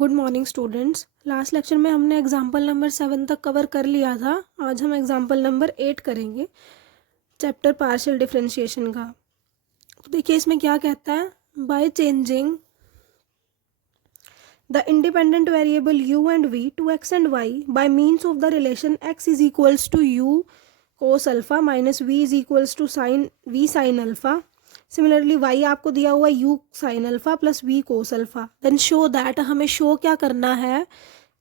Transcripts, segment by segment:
Good morning students. Last lecture में हमने example number 7 तक कवर कर लिया था। आज हम एग्जाम्पल नंबर 8 करेंगे, चैप्टर पार्शियल डिफरेंशिएशन का। तो देखिए इसमें क्या कहता है, by changing the independent variable u and v to x and y by means of the relation x is equals to u cos alpha minus v is equals to sine v sine alpha. Similarly y आपको दिया हुआ u sine alpha plus v cos alpha. Then show that, हमें show क्या करना है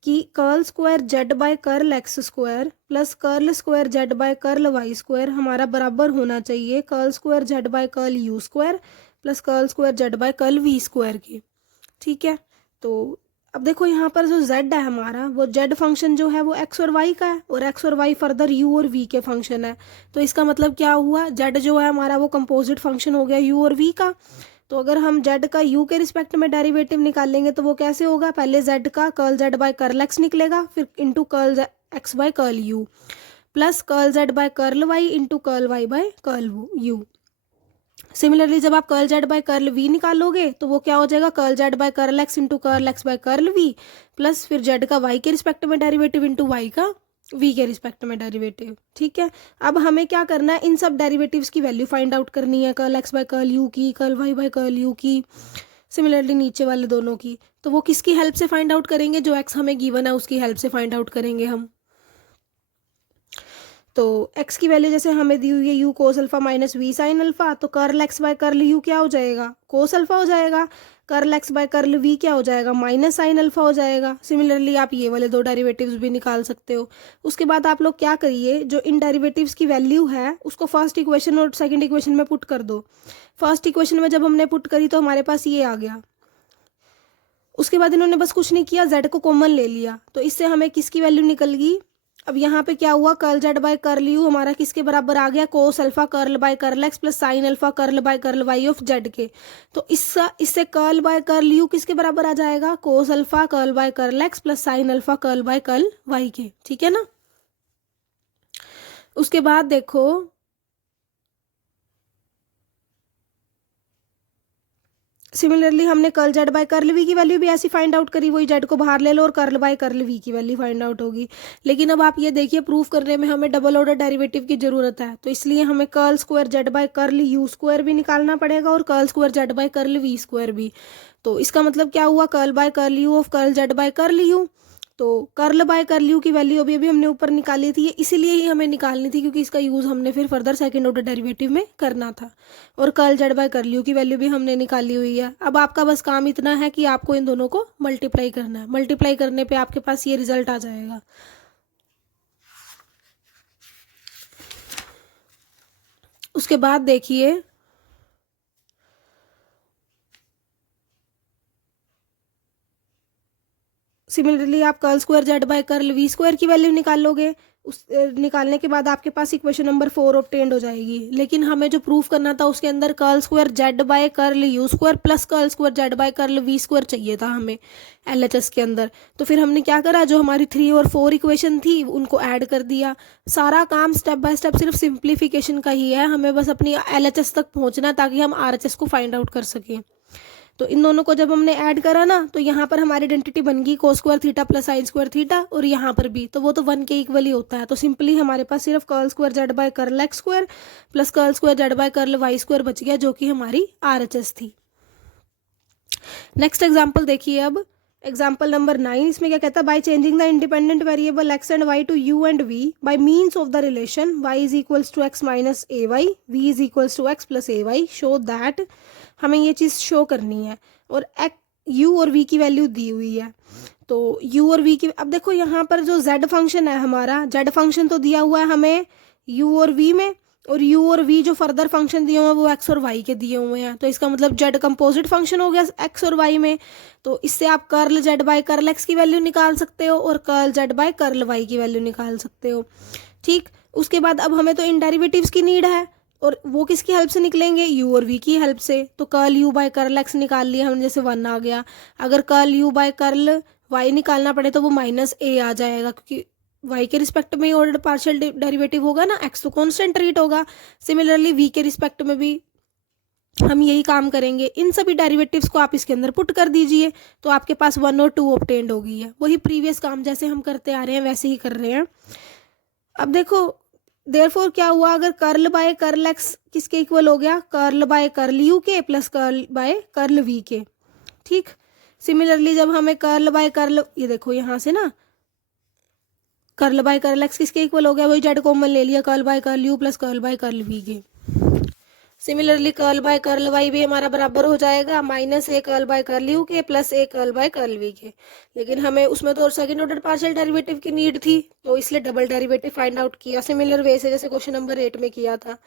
कि curl square z by curl x square plus curl square z by curl y square हमारा बराबर होना चाहिए curl square z by curl u square plus curl square z by curl v square के। ठीक है, तो अब देखो यहाँ पर जो z है हमारा, वो z फंक्शन जो है वो x और y का है और x और y फर्दर u और v के फंक्शन है। तो इसका मतलब क्या हुआ, z जो है हमारा वो कंपोजिट फंक्शन हो गया u और v का। तो अगर हम z का u के रिस्पेक्ट में डेरिवेटिव निकाल लेंगे तो वो कैसे होगा, पहले z का curl z by curl x निकलेगा, फिर into curl x by curl u plus curl z by curl y into curl y by curl u। Similarly जब आप curl z by curl v निकालोगे तो वो क्या हो जाएगा, curl z by curl x into curl x by curl v plus फिर z का वाई के रिस्पेक्ट में डेरिवेटिव इंटू वाई का वी के रिस्पेक्ट में डेरिवेटिव। ठीक है, अब हमें क्या करना है, इन सब डेरिवेटिव्स की वैल्यू फाइंड आउट करनी है, curl x by curl u की, curl y by curl u की, सिमिलरली नीचे वाले दोनों की। तो वो किसकी हेल्प से फाइंड आउट करेंगे, जो एक्स हमें गिवन है उसकी हेल्प से फाइंड आउट करेंगे हम। तो x की वैल्यू जैसे हमें दी हुई है u cos alpha minus v sine alpha, तो curl x by curl u क्या हो जाएगा, कोस अल्फा हो जाएगा। Curl x by curl v क्या हो जाएगा, माइनस साइन अल्फा हो जाएगा। सिमिलरली आप ये वाले दो डेरिवेटिव्स भी निकाल सकते हो। उसके बाद आप लोग क्या करिए, जो इन डेरिवेटिव्स की वैल्यू है उसको फर्स्ट इक्वेशन और सेकंड इक्वेशन में पुट कर दो। फर्स्ट इक्वेशन में जब हमने पुट करी तो हमारे पास ये आ गया। उसके बाद इन्होंने बस कुछ नहीं किया, z को कॉमन ले लिया, तो इससे हमें किसकी वैल्यू निकल गई। अब यहाँ पे क्या हुआ, curl z by curl u हमारा किसके बराबर आ गया, cos alpha curl by curl x plus sine alpha curl by curl y of z के। तो इससे कर्ल बाय कर्ल यू किसके बराबर आ जाएगा, cos alpha curl by curl x plus sine alpha curl by curl y के। ठीक है ना। उसके बाद देखो सिमिलरली हमने curl z by curl v की वैल्यू भी ऐसी फाइंड आउट करी, वही जेड को बाहर ले लो और कर्ल बाय कर्ल वी की वैल्यू फाइंड आउट होगी। लेकिन अब आप ये देखिए, प्रूफ करने में हमें डबल ऑर्डर डेरिवेटिव की जरूरत है, तो इसलिए हमें curl square z by curl u square भी निकालना पड़ेगा और curl square z by curl v square भी। तो इसका मतलब क्या हुआ, curl by curl u of curl z by curl u. तो कर्ल बाय कर्ल यू की वैल्यू अभी अभी हमने ऊपर निकाली थी, इसीलिए ही हमें निकालनी थी क्योंकि इसका यूज़ हमने फिर फर्दर सेकंड ऑर्डर डेरिवेटिव में करना था। और curl z by curl u की वैल्यू भी हमने निकाली हुई है। अब आपका बस काम इतना है कि आपको इन दोनों को मल्टीप्लाई करना है। मल्टीप्लाई करने पे आपके पास ये रिजल्ट आ जाएगा। उसके बाद देखिए सिमिलरली आप curl square z by curl v square की वैल्यू निकालोगे। उस निकालने के बाद आपके पास इक्वेशन नंबर 4 ऑब्टेन्ड हो जाएगी। लेकिन हमें जो प्रूफ करना था उसके अंदर curl square z by curl u square plus curl square z by curl v square चाहिए था हमें एलएचएस के अंदर। तो फिर हमने क्या करा, जो हमारी 3 और 4 इक्वेशन थी उनको ऐड कर दिया। सारा काम स्टेप बाय स्टेप सिर्फ सिंप्लीफिकेशन का ही है, हमें बस अपनी एलएचएस तक पहुंचना ताकि हम आरएचएस को फाइंड आउट कर सकें। तो इन दोनों को जब हमने ऐड करा ना, तो यहाँ पर हमारी आइडेंटिटी बन गई cos square theta plus sine square theta, और यहाँ पर भी तो वो तो 1 के इक्वल ही होता है। तो सिंपली हमारे पास सिर्फ curl square z by curl x square plus curl square z by curl y square बच गया, जो कि हमारी आरएचएस थी। नेक्स्ट एग्जाम्पल देखिए, अब एग्जाम्पल नंबर 9। इसमें क्या कहता है, by changing the independent variable x and y to u and v by means of the relation y is equals to x minus a y v is equals to x plus a y, show that, हमें ये चीज़ show करनी है। और you और we की value दी हुई है। तो यू और वी की, अब देखो यहाँ पर जो जेड फंक्शन है हमारा, जेड फंक्शन तो दिया हुआ है हमें यू और वी में, और यू और वी जो फर्दर फंक्शन दिए हुए हैं वो एक्स और वाई के दिए हुए हैं। तो इसका मतलब जेड कंपोजिट फंक्शन हो गया एक्स और वाई में। तो इससे आप curl z by curl x की वैल्यू निकाल सकते हो और curl z by curl Y की वैल्यू निकाल सकते हो। ठीक, उसके बाद अब हमें तो इन डेरिवेटिव्स की नीड है, और वो किसकी हेल्प से निकलेंगे, यू और वी की हेल्प से। तो curl you by curl x निकाल लिया हमने, जैसे 1 आ गया। अगर curl you by curl y निकालना पड़े तो वो माइनस ए आ जाएगा, क्योंकि वाई के रिस्पेक्ट में ऑर्डर पार्शियल डेरिवेटिव होगा ना, एक्स तो कॉन्स्टेंट ट्रीट होगा। सिमिलरली वी के रिस्पेक्ट में भी हम यही काम करेंगे, इन सभी डेरिवेटिव्स को आप इसके अंदर पुट कर दीजिए, तो आपके पास 1 और 2 ऑब्टेन्ड हो गई है। वही प्रीवियस काम जैसे हम करते आ रहे हैं वैसे ही कर रहे हैं। अब देखो देयरफॉर क्या हुआ, अगर कर्ल बाय कर्ल एक्स किसके इक्वल हो गया, कर्ल बाय कर्ल यू के plus curl by curl v के। ठीक, सिमिलरली जब हमें कर्ल बाय कर्ल, ये देखो यहाँ से ना कर्ल बाय कर्ल एक्स किसके इक्वल हो गया, वही जेड कॉमन ले लिया, curl by curl u plus curl by curl v के। Similarly curl by curl y भी हमारा बराबर हो जाएगा minus a curl by curl u के plus a curl by curl v के। लेकिन हमें उसमें तो सेकंड ऑर्डर पार्शियल डेरिवेटिव की नीड थी, तो इसलिए डबल डेरिवेटिव फाइंड आउट किया सिमिलर वे से, जैसे क्वेश्चन नंबर 8 में किया था।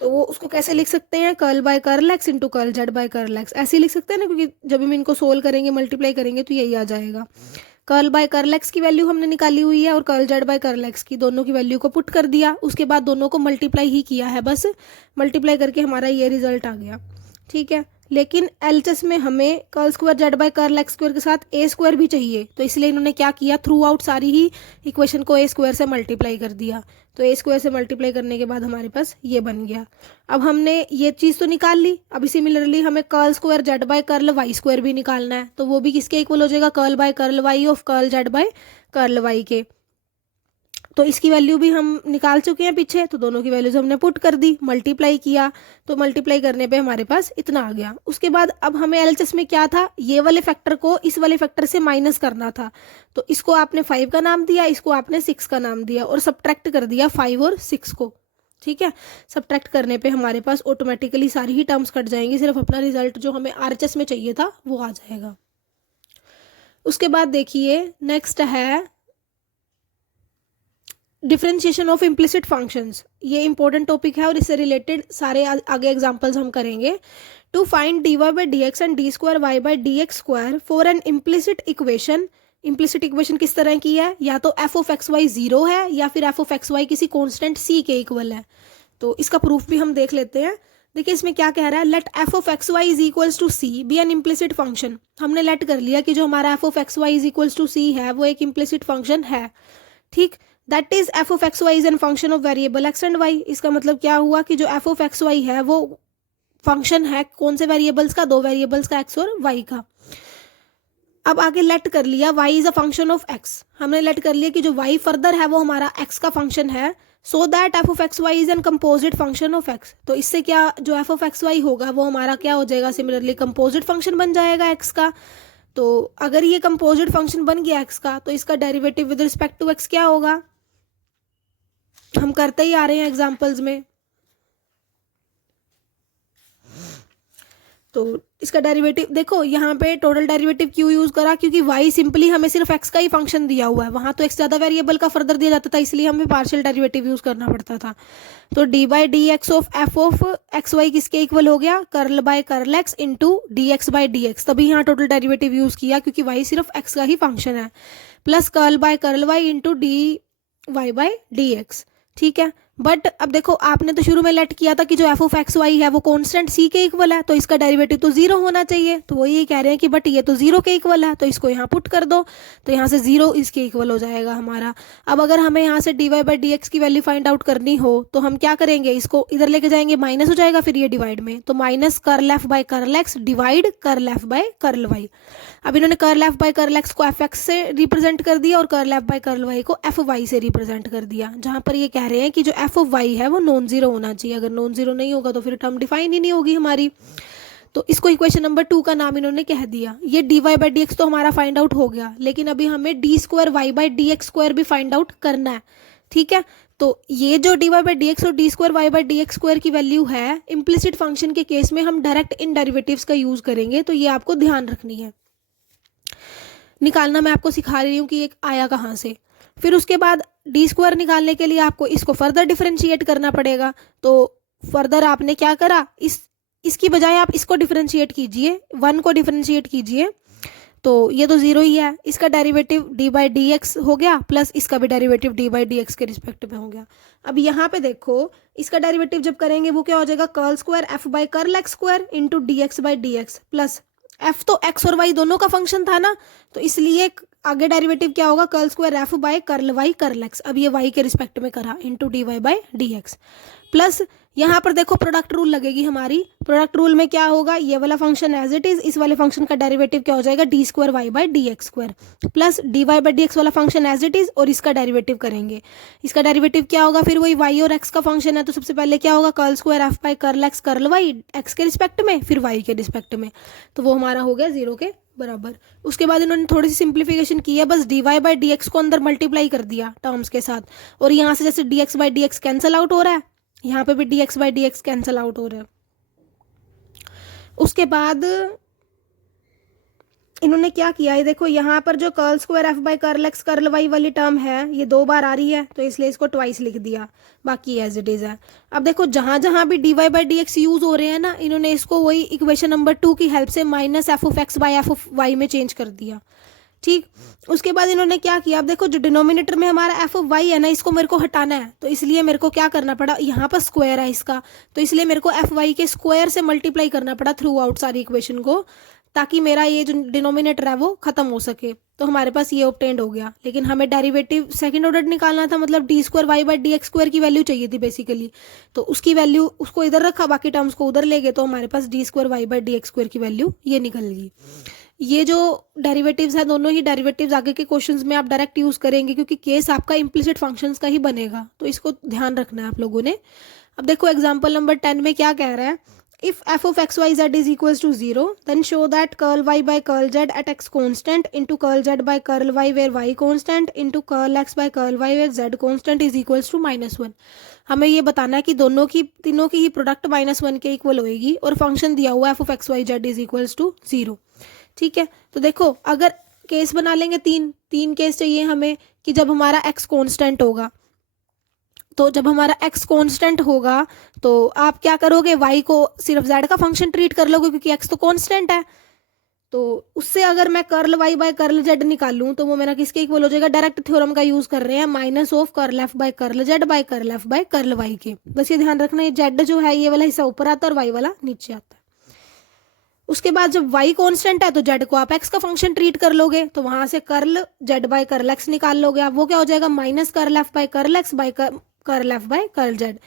तो वो उसको कैसे लिख सकते हैं, curl by curl x into curl z by curl x, ऐसे ही लिख सकते हैं ना, क्योंकि जब हम इनको सोल्व करेंगे मल्टीप्लाई करेंगे तो यही आ जाएगा। कर्ल बाय कर्ल एक्स की वैल्यू हमने निकाली हुई है और curl z by curl x की, दोनों की वैल्यू को पुट कर दिया, उसके बाद दोनों को मल्टीप्लाई ही किया है, बस मल्टीप्लाई करके हमारा ये रिजल्ट आ गया। ठीक है, लेकिन एलएचएस में हमें curl square z by curl x square के साथ ए स्क्वायर भी चाहिए, तो इसलिए इन्होंने क्या किया, थ्रू आउट सारी ही इक्वेशन को ए स्क्वायर से मल्टीप्लाई कर दिया। तो ए स्क्वायर से मल्टीप्लाई करने के बाद हमारे पास ये बन गया। अब हमने ये चीज़ तो निकाल ली, अभी सिमिलरली हमें curl square z by curl y square भी निकालना है, तो वो भी किसके इक्वल हो जाएगा, curl by curl y of curl z by curl y के। तो इसकी वैल्यू भी हम निकाल चुके हैं पीछे, तो दोनों की वैल्यूज हमने पुट कर दी, मल्टीप्लाई किया, तो मल्टीप्लाई करने पे हमारे पास इतना आ गया। उसके बाद अब हमें एलएचएस में क्या था, ये वाले फैक्टर को इस वाले फैक्टर से माइनस करना था, तो इसको आपने 5 का नाम दिया, इसको आपने 6 का नाम दिया और सब्ट्रैक्ट कर दिया 5 और 6 को। ठीक है, सब्ट्रैक्ट करने पे हमारे पास ऑटोमेटिकली सारी ही टर्म्स कट जाएंगी, सिर्फ अपना रिजल्ट जो हमें आरएचएस में चाहिए था वो आ जाएगा। उसके बाद देखिए नेक्स्ट है डिफरेंशिएशन ऑफ इम्प्लिसिट फंक्शंस। ये इंपॉर्टेंट टॉपिक है और इससे रिलेटेड सारे आगे एग्जांपल्स हम करेंगे। To find dy by D x and d square Y by D x square for an implicit equation. Implicit equation किस तरह की है, या तो एफ ऑफ एक्स वाई 0 है या फिर एफ ऑफ एक्स वाई किसी कॉन्स्टेंट c के इक्वल है। तो इसका प्रूफ भी हम देख लेते हैं। देखिए इसमें क्या कह रहा है, let f of x y is equals to c be an implicit function. हमने लेट कर लिया कि जो हमारा f of x y is equals to c है वो एक इम्प्लिसिट फंक्शन है। ठीक, that is f of x y is an function of variable x and y. इसका मतलब क्या हुआ कि जो एफ ऑफ एक्स वाई है वो फंक्शन है कौन से वेरिएबल्स का, 2 वेरिएबल्स का, एक्स और वाई का। अब आगे लेट कर लिया y is a function of x, हमने लेट कर लिया कि जो y फर्दर है वो हमारा x का फंक्शन है, so that f of x y is an composite function of x। तो इससे क्या जो एफ ऑफ एक्स वाई होगा वो हमारा क्या हो जाएगा, सिमिलरली कंपोजिट फंक्शन बन जाएगा x का। तो अगर ये कंपोजिट फंक्शन बन गया x का, तो इसका derivative with respect to x क्या होगा, हम करते ही आ रहे हैं एग्जाम्पल्स में। तो इसका डेरिवेटिव देखो, यहाँ पे टोटल डेरिवेटिव क्यों यूज करा, क्योंकि y सिंपली हमें सिर्फ x का ही फंक्शन दिया हुआ है, वहां तो x ज्यादा वेरिएबल का फर्दर दिया जाता था, इसलिए हमें पार्शियल डेरिवेटिव यूज करना पड़ता था। तो d by D x of f of x y किसके इक्वल हो गया, curl by curl x into d x by D x. तभी यहाँ टोटल डेरिवेटिव यूज किया क्योंकि y सिर्फ x का ही फंक्शन है, plus curl by curl y into d y by D x. ठीक है, बट अब देखो आपने तो शुरू में लेट किया था कि जो एफ ऑफ एक्स वाई है वो कांस्टेंट c के इक्वल है, तो इसका डेरिवेटिव तो 0 होना चाहिए। तो वो ये कह रहे हैं कि बट ये तो 0 के इक्वल है, तो इसको यहाँ पुट कर दो, तो यहाँ से 0 इसके इक्वल हो जाएगा हमारा। अब अगर हमें यहाँ से d y by D x की वैल्यू फाइंड आउट करनी हो तो हम क्या करेंगे, इसको इधर लेके जाएंगे, माइनस हो जाएगा फिर ये डिवाइड में, तो minus curl F by curl x divide curl F by curl y. अब इन्होंने curl F by curl x को एफ एक्स से रिप्रेजेंट कर दिया और curl F by curl y को एफ वाई से रिप्रेजेंट कर दिया, जहां पर ये कह रहे हैं कि जो एफ ऑफ वाई है वो नॉन जीरो होना चाहिए। अगर नॉन जीरो नहीं होगा तो फिर टर्म डिफाइन ही नहीं होगी हमारी। तो इसको इक्वेशन नंबर 2 का नाम इन्होंने कह दिया। ये d y by D x तो हमारा फाइंड आउट हो गया, लेकिन अभी हमें d square Y by D x square भी फाइंड आउट करना है। ठीक है, तो ये जो d y by D x और d square Y by D x square की वैल्यू है, इम्प्लिसिट फंक्शन के केस में हम डायरेक्ट इन डेरिवेटिव्स का यूज करेंगे, तो ये आपको ध्यान रखनी है। निकालना मैं आपको सिखा रही हूँ कि एक आया कहाँ से। फिर उसके बाद डी स्क्वायर निकालने के लिए आपको इसको फर्दर डिफरेंशिएट करना पड़ेगा। तो फर्दर आपने क्या करा, इसकी बजाय आप इसको डिफरेंशिएट कीजिए, 1 को डिफरेंशिएट कीजिए, तो ये तो 0 ही है। इसका derivative D by D x हो गया, प्लस इसका भी derivative D by D x के रिस्पेक्ट में हो गया। अब यहाँ पे देखो इसका डेरिवेटिव जब करेंगे वो क्या हो जाएगा, curl square f by curl x square into d x by D x, plus F तो एक्स और वाई दोनों का फंक्शन था ना, तो इसलिए आगे डेरिवेटिव क्या होगा, curl square f by curl y curl x. अब ये वाई के रिस्पेक्ट में करा into d y by D x, plus यहाँ पर देखो प्रोडक्ट रूल लगेगी हमारी। प्रोडक्ट रूल में क्या होगा, ये वाला फंक्शन एज इट इज, इस वाले फंक्शन का डेरिवेटिव क्या हो जाएगा, d square Y by D x square, plus d y by D x वाला फंक्शन एज इट इज, और इसका डेरिवेटिव करेंगे। इसका डेरिवेटिव क्या होगा, फिर वही वाई और एक्स का फंक्शन है, तो सबसे पहले क्या होगा, curl square f by curl x curl y, x के रिस्पेक्ट में, फिर वाई के रिस्पेक्ट में, तो वो हमारा हो गया 0 के बराबर। उसके बाद इन्होंने थोड़ी सी सिंप्लीफिकेशन की है, बस d y by D x को अंदर मल्टीप्लाई कर दिया टर्म्स के साथ, और यहाँ से जैसे D x by D x cancel out हो रहा है, यहाँ पे भी D x by D x cancel out हो रहा है। उसके बाद इन्होंने क्या किया है, देखो यहाँ पर जो curl square f by curl x curl y वाली टर्म है ये 2 बार आ रही है, तो इसलिए इसको ट्वाइस लिख दिया, बाकी एज इट इज है। अब देखो जहाँ जहाँ भी d y by D x use हो रहे हैं ना, इन्होंने इसको वही इक्वेशन नंबर 2 की हेल्प से minus f of x by f of y में चेंज कर दिया। ठीक, उसके बाद इन्होंने क्या किया, अब देखो जो डिनोमिनेटर में हमारा एफ ऑफ वाई है ना, इसको मेरे को हटाना है, तो इसलिए मेरे को क्या करना पड़ा, यहाँ पर स्क्वायर है इसका, तो इसलिए मेरे को एफ वाई के स्क्वायर से मल्टीप्लाई करना पड़ा थ्रू आउट सारी इक्वेशन को, ताकि मेरा ये जो डिनोमिनेटर है वो खत्म हो सके। तो हमारे पास ये ऑब्टेंड हो गया, लेकिन हमें डेरिवेटिव सेकंड ऑर्डर निकालना था, मतलब d square Y by D x square की वैल्यू चाहिए थी बेसिकली, तो उसकी वैल्यू उसको इधर रखा, बाकी टर्म्स को उधर ले गए, तो हमारे पास d square Y by D x square की वैल्यू ये निकल गई। ये जो डेरिवेटिव्स है, दोनों ही डेरिवेटिव्स आगे के क्वेश्चंस में आप डायरेक्ट यूज करेंगे, क्योंकि केस आपका इम्प्लिसिट फंक्शंस का ही बनेगा, तो इसको ध्यान रखना है आप लोगों ने। अब देखो एग्जांपल नंबर 10 में क्या कह रहा है, if f of x Y z is equals to 0 then show that curl y by curl z at x constant into curl z by curl y where y constant into curl x by curl y where z constant is equals to -1। हमें ये बताना है कि तीनों की ही product -1 के equal होएगी, और फंक्शन दिया हुआ f of x Y z is equals to 0। ठीक है, तो देखो अगर केस बना लेंगे, तीन केस चाहिए हमें, कि जब हमारा एक्स कॉन्स्टेंट होगा, तो जब हमारा x कांस्टेंट होगा तो आप क्या करोगे, y को सिर्फ z का फंक्शन ट्रीट कर लोगे, क्योंकि x तो कांस्टेंट है। तो उससे अगर मैं curl y by curl z निकालूं, तो वो मेरा किसके इक्वल हो जाएगा, डायरेक्ट थ्योरम का यूज कर रहे हैं, minus of curl f by curl z by curl f by curl y के। बस ये ध्यान रखना, ये z जो है ये वाला हिस्सा ऊपर आता है और y वाला नीचे आता है। उसके बाद जब y कांस्टेंट है तो z को आप x का फंक्शन ट्रीट कर लोगे, तो वहां से curl z by curl x निकाल लोगे आप, वो क्या हो जाएगा, minus curl f by curl x by curl f by curl z।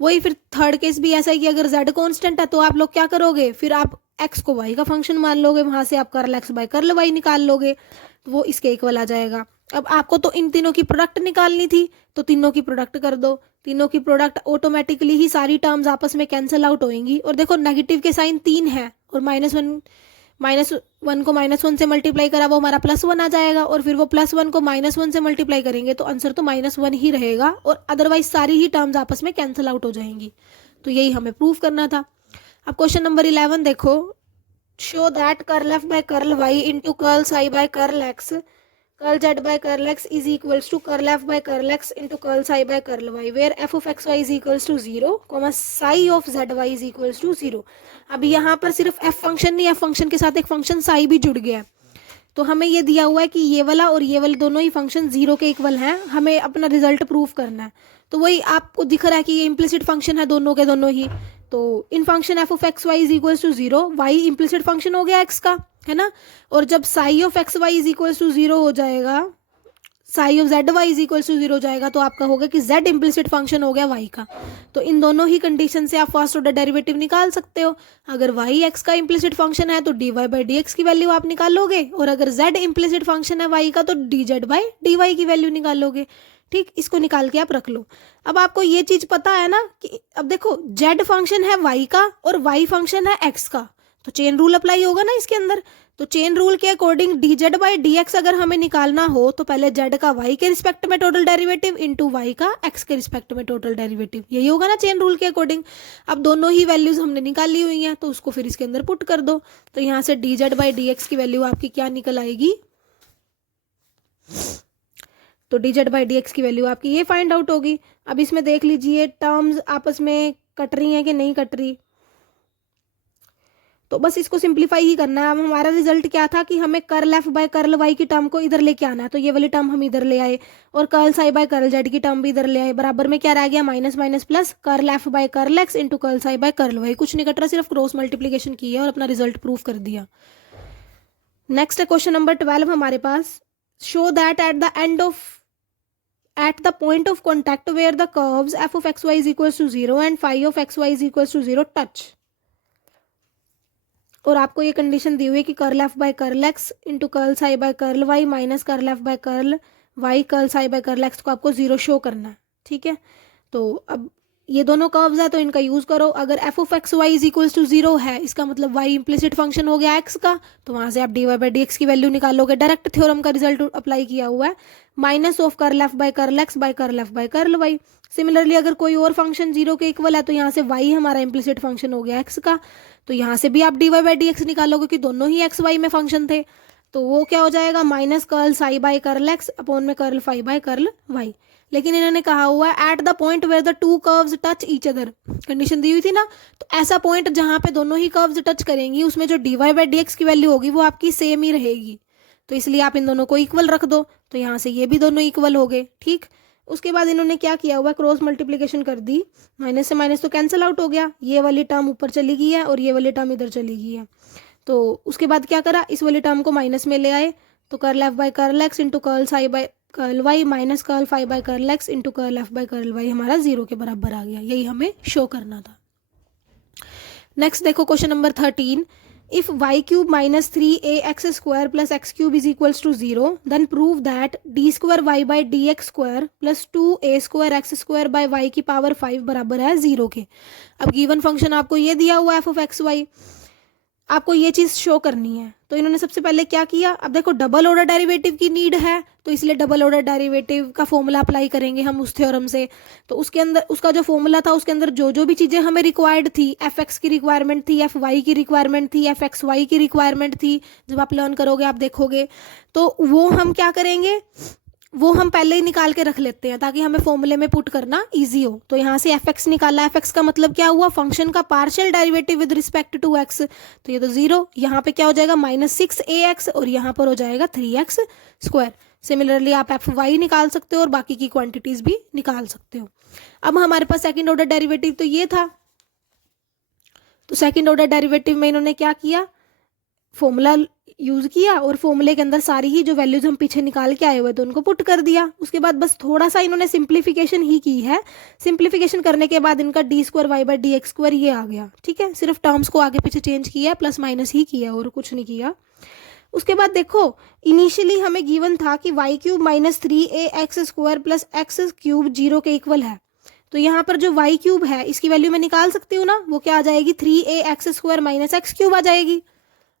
वही फिर थर्ड केस भी ऐसा है कि अगर z कांस्टेंट है तो आप लोग क्या करोगे, फिर आप x को y का फंक्शन मान लोगे, वहां से आप curl x by curl y निकाल लोगे, तो वो इसके इक्वल आ जाएगा। अब आपको तो इन तीनों की प्रोडक्ट निकालनी थी, तो तीनों की प्रोडक्ट कर दो, तीनों की प्रोडक्ट ऑटोमेटिकली ही सारी टर्म्स आपस में कैंसिल आउट होंगी। और देखो नेगेटिव के साइन 3 है, और -1 को -1 से मल्टीप्लाई करा वो हमारा +1 आ जाएगा, और फिर वो +1 को -1 से मल्टीप्लाई करेंगे तो आंसर तो -1 ही रहेगा, और अदरवाइज सारी ही टर्म्स आपस में कैंसिल आउट हो जाएंगी। तो यही हमें प्रूव करना था। अब क्वेश्चन नंबर 11 देखो, show that curl f by curl y into curl psi by curl x curl z by curl x is equals to curl f by curl x into curl psi by curl y where f of x y is equals to 0 comma psi of z y is equals to 0। अब यहाँ पर सिर्फ f function नहीं, f function के साथ एक function psi भी जुड़ गया है, तो हमें ये दिया हुआ है कि ये वाला और ये वाले दोनों ही फंक्शन 0 के इक्वल हैं, हमें अपना रिजल्ट प्रूव करना है। तो वही आपको दिख रहा है कि ये इम्प्लिसिट फंक्शन है दोनों के दोनों ही, तो इन function f of x y is equals to 0, y implicit function हो गया एक्स का, है ना, और जब psi of x y is equals to 0 हो जाएगा, psi of z y is equals to 0 हो जाएगा, तो आपका होगा कि जेड इम्प्लिसिट फंक्शन हो गया वाई का। तो इन दोनों ही कंडीशन से आप फर्स्ट ऑर्डर डेरिवेटिव निकाल सकते हो। अगर वाई एक्स का इम्प्लिसिट फंक्शन है तो d y by D x की वैल्यू आप निकाल लोगे, और अगर जेड इम्प्लिसिट फंक्शन है वाई का तो d z by d y की वैल्यू निकाल लोगे। ठीक, इसको निकाल के आप रख लो। अब आपको ये चीज पता है ना कि अब देखो जेड फंक्शन है वाई का और वाई फंक्शन है एक्स का, तो चेन रूल अप्लाई होगा ना इसके अंदर। तो चेन रूल के according D z by D x अगर हमें निकालना हो तो पहले जेड का वाई के रिस्पेक्ट में टोटल डेरिवेटिव इंटू वाई का एक्स के रिस्पेक्ट में टोटल डेरिवेटिव, यही होगा ना चेन रूल के अकॉर्डिंग। अब दोनों ही वैल्यूज हमने निकाली हुई हैं, तो उसको फिर इसके अंदर पुट कर दो, तो यहाँ से D z by D x की वैल्यू आपकी क्या निकल आएगी, तो d z by D x की वैल्यू आपकी ये फाइंड आउट होगी। अब इसमें देख लीजिए टर्म्स आपस में कट रही हैं कि नहीं कट रही, तो बस इसको सिंप्लीफाई ही करना है। अब हमारा रिजल्ट क्या था कि हमें curl F by curl Y की टर्म को इधर लेके आना है, तो ये वाली टर्म हम इधर ले आए, और curl psi by curl Z की टर्म भी इधर ले आए। बराबर में क्या रह गया, minus minus plus curl F by curl x into curl psi by curl y. कुछ नहीं कट रहा, सिर्फ क्रॉस मल्टीप्लीकेशन की है और अपना रिजल्ट प्रूव कर दिया। नेक्स्ट है क्वेश्चन नंबर 12 हमारे पास, show that at the end of at the point of contact where the curves f of xy is equals to 0 and phi of xy is equals to 0 touch. और आपको ये condition दी हुई है कि curl F by curl x into curl psi by curl y minus curl F by curl y curl psi by curl x को आपको 0 show करना है, ठीक है। तो अब ये दोनों कर्व्स है तो इनका यूज़ करो। अगर f of x y is equals to 0 है, इसका मतलब वाई इम्प्लिसिट फंक्शन हो गया एक्स का, तो वहाँ से आप d y by D x की वैल्यू निकालोगे। डायरेक्ट थ्योरम का रिजल्ट अप्लाई किया हुआ है, minus of curl F by curl x by curl F by curl y. Similarly अगर कोई और फंक्शन 0 के इक्वल है तो यहाँ से वाई हमारा इम्प्लिसिट फंक्शन हो गया एक्स का, तो यहाँ से भी आप d y by D x निकालोगे कि दोनों ही एक्स वाई में फंक्शन थे, तो वो क्या हो जाएगा minus curl psi by curl x upon में curl phi by curl y. लेकिन इन्होंने कहा हुआ है at the point where the two curves touch each other, condition दी हुई थी ना, तो ऐसा पॉइंट जहाँ पे दोनों ही कर्व्स टच करेंगी उसमें जो d y by D x की वैल्यू होगी वो आपकी सेम ही रहेगी, तो इसलिए आप इन दोनों को इक्वल रख दो, तो यहाँ से ये भी दोनों इक्वल हो गए, ठीक। उसके बाद इन्होंने क्या किया हुआ, क्रॉस मल्टीप्लिकेशन कर दी, माइनस से माइनस तो कैंसिल आउट हो गया, ये वाली टर्म ऊपर चली गई है और ये वाली टर्म इधर चली गई है। तो उसके बाद क्या करा, इस वाली टर्म को माइनस में ले आए, तो curl F by curl x into curl psi by curl y minus curl phi by curl x into curl F by curl y हमारा 0 के बराबर आ गया। यही हमें शो करना था। नेक्स्ट देखो question number 13, if y cube minus 3ax square plus x cube is equals to 0 then prove that d square Y by D x square plus 2a square x square by y की power 5 बराबर है 0 के। अब given function आपको ये दिया हुआ है एफ ऑफ एक्स वाई, आपको ये चीज़ शो करनी है, तो इन्होंने सबसे पहले क्या किया, अब देखो डबल ऑर्डर डेरिवेटिव की नीड है, तो इसलिए डबल ऑर्डर डेरिवेटिव का फॉर्मूला अप्लाई करेंगे हम उस थ्योरम से। तो उसके अंदर उसका जो फॉर्मूला था उसके अंदर जो जो भी चीज़ें हमें रिक्वायर्ड थी, एफ एक्स की रिक्वायरमेंट थी, एफ वाई की रिक्वायरमेंट थी, एफ एक्स वाई की रिक्वायरमेंट थी, जब आप लर्न करोगे आप देखोगे, तो वो हम क्या करेंगे, वो हम पहले ही निकाल के रख लेते हैं ताकि हमें फॉर्मूले में पुट करना इजी हो। तो यहाँ से एफ एक्स निकाला, एफ एक्स का मतलब क्या हुआ, फंक्शन का partial derivative with respect to X, तो ये तो 0, यहाँ पे क्या हो जाएगा -6ax और यहाँ पर हो जाएगा 3x स्क्वायर। सिमिलरली आप एफ वाई निकाल सकते हो और बाकी की क्वांटिटीज भी निकाल सकते हो। अब हमारे पास सेकेंड ऑर्डर डेरिवेटिव तो ये था, तो सेकेंड ऑर्डर डेरिवेटिव में इन्होंने क्या किया, फॉर्मूला यूज किया और फॉर्मूले के अंदर सारी ही जो वैल्यूज हम पीछे निकाल के आए हुए थे उनको पुट कर दिया। उसके बाद बस थोड़ा सा इन्होंने सिंप्लीफिकेशन ही की है, सिंप्लीफिकेशन करने के बाद इनका D square Y by D x square ये आ गया, ठीक है। सिर्फ टर्म्स को आगे पीछे चेंज किया, प्लस माइनस ही किया और कुछ नहीं किया। उसके बाद देखो इनिशियली हमें गिवन था कि Y cube minus 3ax square plus x cube 0 के इक्वल है, तो यहाँ पर जो वाई क्यूब है इसकी वैल्यू मैं निकाल सकती हूँ ना, वो क्या आ जाएगी 3ax square minus x cube आ जाएगी,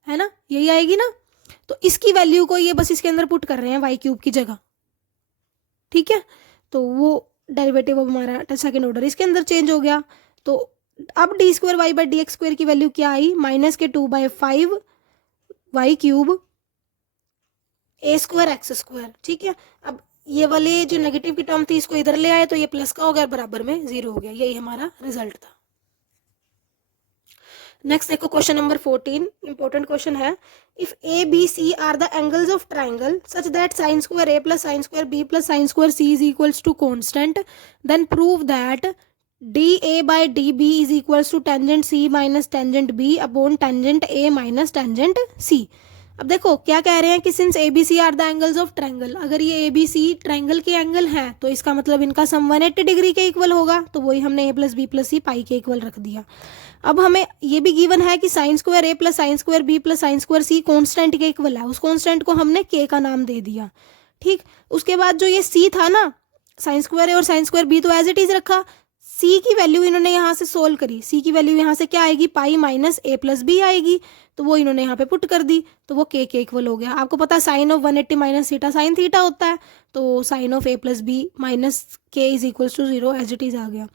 है ना, यही आएगी ना। तो इसकी वैल्यू को ये बस इसके अंदर पुट कर रहे हैं वाई क्यूब की जगह, ठीक है। तो वो डेरिवेटिव अब हमारा सेकंड ऑर्डर इसके अंदर चेंज हो गया। तो अब D square Y by D x square की वैल्यू क्या आई, -2/5 Y cube A square x square, ठीक है। अब ये वाले जो नेगेटिव की टर्म थी इसको इधर ले आए तो ये प्लस का हो गया, बराबर में 0 हो गया, यही हमारा रिजल्ट था। नेक्स्ट देखो क्वेश्चन नंबर 14, इंपॉर्टेंट क्वेश्चन है, if a b c are the angles of triangle such that sine square a plus sine square b plus sine square c is equals to constant then prove that d A by D b is equals to tangent c minus tangent b upon tangent a minus tangent c. अब देखो क्या कह रहे हैं कि since a b c are the angles of triangle, अगर ये ए b C triangle के एंगल हैं तो इसका मतलब इनका सम 180 डिग्री के इक्वल होगा, तो वही हमने ए प्लस बी प्लस सी पाई के इक्वल रख दिया। अब हमें ये भी गिवन है कि sine square a plus sine square b plus sine square c constant के इक्वल है, उस कॉन्स्टेंट को हमने के का नाम दे दिया, ठीक। उसके बाद जो ये सी था ना, साइन स्क्वायर ए और साइन स्क्वायर बी तो एज इट इज रखा, सी की वैल्यू इन्होंने यहाँ से सोल्व करी, सी की वैल्यू यहाँ से क्या आएगी, पाई माइनस ए प्लस बी आएगी, तो वो इन्होंने यहाँ पे पुट कर दी, तो वो के इक्वल हो गया। आपको पता है sine of 180 minus theta sine theta होता है, तो sine of a plus b minus के is equals to 0 as it is आ गया।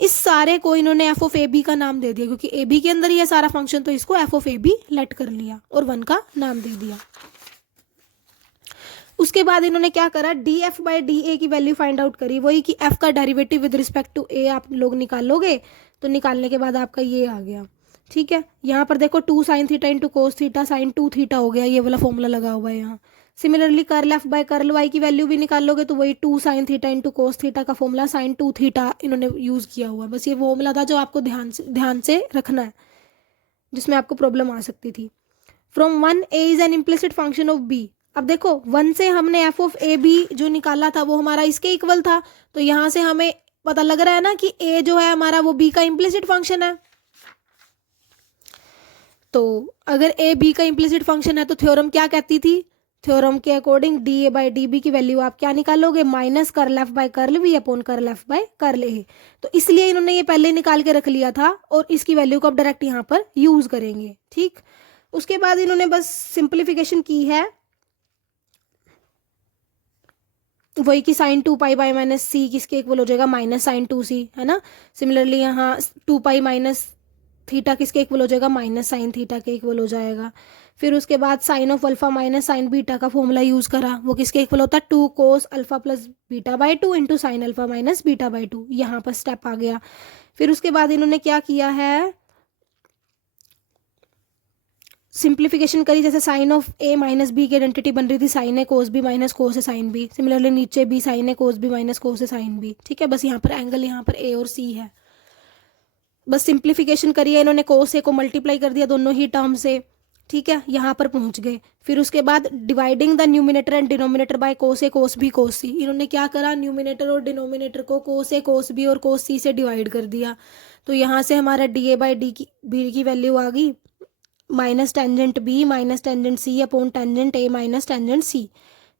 इस सारे को इन्होंने एफ ऑफ ए बी का नाम दे दिया, क्योंकि ए बी के अंदर ही है सारा फंक्शन, तो इसको F of A B let कर लिया और 1 का नाम दे दिया। उसके बाद इन्होंने क्या करा, D F by D A की वैल्यू फाइंड आउट करी, वही कि एफ का डेरिवेटिव विद रिस्पेक्ट टू ए आप लोग निकालोगे, तो निकालने के बाद आपका ये आ गया, ठीक है। यहाँ पर देखो 2 sine theta into cos theta sine 2 theta हो गया, ये वाला फॉर्मूला लगा हुआ है यहाँ। Similarly curl F by curl Y की वैल्यू भी निकालोगे तो वही 2 sine theta into cos theta का फॉर्मूला साइन 2 थीटा इन्होंने यूज़ किया हुआ है। बस ये फॉर्मूला था जो आपको ध्यान से रखना है, जिसमें आपको प्रॉब्लम आ सकती थी। From 1 a is an implicit function of b अब देखो 1 से हमने एफ ऑफ ए बी जो निकाला था वो हमारा इसके इक्वल था, तो यहाँ से हमें पता लग रहा है ना कि ए जो है हमारा वो बी का इम्प्लिसिट फंक्शन है। तो अगर ए बी का इम्प्लिसिट फंक्शन है तो थ्योरम क्या कहती थी, थ्योरम के according D A by D B की वैल्यू आप क्या निकालोगे, minus curl F by curl V upon curl F by curl A. तो इसलिए इन्होंने ये पहले निकाल के रख लिया था और इसकी वैल्यू को अब डायरेक्ट यहाँ पर यूज करेंगे। ठीक, उसके बाद इन्होंने बस सिंप्लीफिकेशन की है, वही कि साइन 2 पाई बाई माइनस सी किसके इक्वल हो जाएगा, माइनस साइन 2 सी, है ना। सिमिलरली यहाँ 2 पाई माइनस थीटा किसके इक्वल हो जाएगा, माइनस साइन थीटा के इक्वल हो जाएगा। फिर उसके बाद sine of alpha minus sine beta का फॉर्मूला यूज करा, वो किसके इक्वल होता है, 2 cos alpha plus beta by 2 into sine alpha minus beta by 2, यहाँ पर स्टेप आ गया। फिर उसके बाद इन्होंने क्या किया है, सिंप्लीफिकेशन करी, जैसे sine of A minus B की आइडेंटिटी बन रही थी sine A cos B minus cos A sine B, similarly नीचे भी sine A cos B minus cos A sine B. ठीक है, बस यहाँ पर एंगल यहाँ पर ए और सी है, बस सिंप्लीफिकेशन करी है इन्होंने, कोस ए को मल्टीप्लाई कर दिया दोनों ही टर्म से। ठीक है, यहाँ पर पहुंच गए। फिर उसके बाद dividing the numerator and denominator by cos a cos b cos c, इन्होंने क्या करा, न्यूमिनेटर और डिनोमिनेटर को कोस ए कोस बी और कोस सी से डिवाइड कर दिया। तो यहाँ से हमारा डी ए बाई डी की बी की वैल्यू आ गई minus tangent b minus tangent c upon tangent a minus tangent c.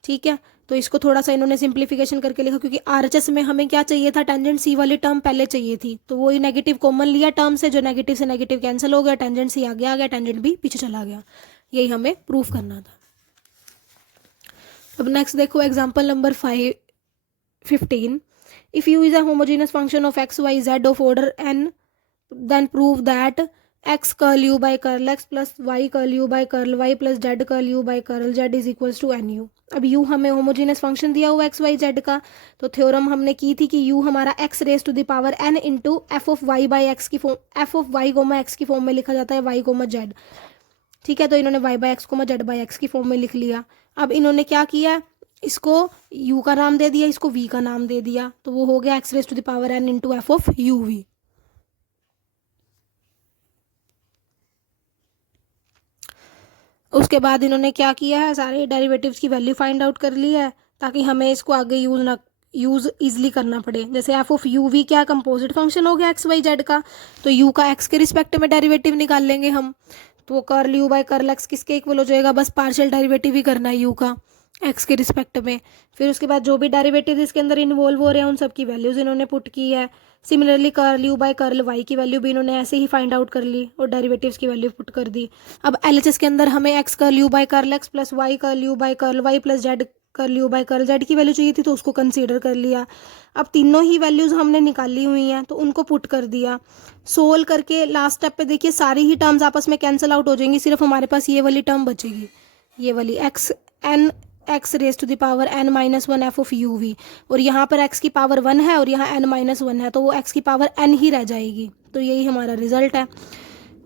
ठीक है, तो इसको थोड़ा सा इन्होंने सिंप्लीफिकेशन करके लिखा, क्योंकि आरएचएस में हमें क्या चाहिए था, टेंजेंट सी वाली टर्म पहले चाहिए थी, तो वही नेगेटिव कॉमन लिया टर्म से, जो नेगेटिव से नेगेटिव कैंसिल हो गया, टेंजेंट सी आगे आ गया, टेंजेंट बी पीछे चला गया, यही हमें प्रूफ करना था। अब नेक्स्ट देखो example number 15। If U is a homogeneous function of x Y Z of order N, then prove that X curl U by curl x plus Y curl U by curl Y plus Z curl U by curl Z is equals to N U. अब U हमें homogeneous function दिया हुआ x Y Z का, तो theorem हमने की थी कि यू हमारा x raise to the power N into F of y by x की form, f of y comma x की फॉर्म में लिखा जाता है, वाई कोमा जेड। ठीक है, तो इन्होंने Y by X comma Z by x की फॉर्म में लिख लिया। अब इन्होंने क्या किया, इसको यू का नाम दे दिया, इसको वी का नाम दे दिया, तो वो हो गया X raise to the power N into F of U V. उसके बाद इन्होंने क्या किया है, सारे डेरिवेटिव्स की वैल्यू फाइंड आउट कर ली है, ताकि हमें इसको आगे यूज इजीली करना पड़े। जैसे एफ ऑफ यू वी क्या कंपोजिट फंक्शन हो गया एक्स वाई जेड का, तो यू का एक्स के रिस्पेक्ट में डेरिवेटिव निकाल लेंगे हम, तो वो curl you by curl x किसके इक्वल हो जाएगा, बस पार्शियल डेरिवेटिव ही करना है यू का एक्स के रिस्पेक्ट में। फिर उसके बाद जो भी डेरिवेटिव इसके अंदर इन्वॉल्व हो रहे हैं उन सब की वैल्यूज इन्होंने पुट की है। Similarly curl you by curl Y की वैल्यू भी इन्होंने ऐसे ही फाइंड आउट कर ली और डेरिवेटिव्स की वैल्यू पुट कर दी। अब एलएचएस के अंदर हमें X curl you by curl x plus Y curl you by curl Y plus Z curl you by curl Z की वैल्यू चाहिए थी, तो उसको कंसीडर कर लिया। अब तीनों ही वैल्यूज हमने निकाली हुई हैं, तो उनको पुट कर दिया। सोल्व करके लास्ट स्टेप पे देखिए सारी ही टर्म्स आपस में कैंसिल आउट हो जाएंगी, सिर्फ हमारे पास ये वाली टर्म बचेगी, ये वाली X N X raise to the power N minus one F of U V, और यहाँ पर एक्स की पावर 1 है और यहाँ एन माइनस 1 है, तो वो एक्स की पावर एन ही रह जाएगी। तो यही हमारा रिजल्ट है।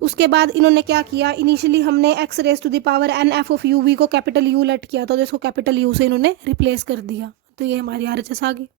उसके बाद इन्होंने क्या किया, इनिशियली हमने X raise to the power N F of U V को कैपिटल यू लेट किया, तो इसको कैपिटल यू से इन्होंने रिप्लेस कर दिया, तो ये हमारी आरएचएस आ गई।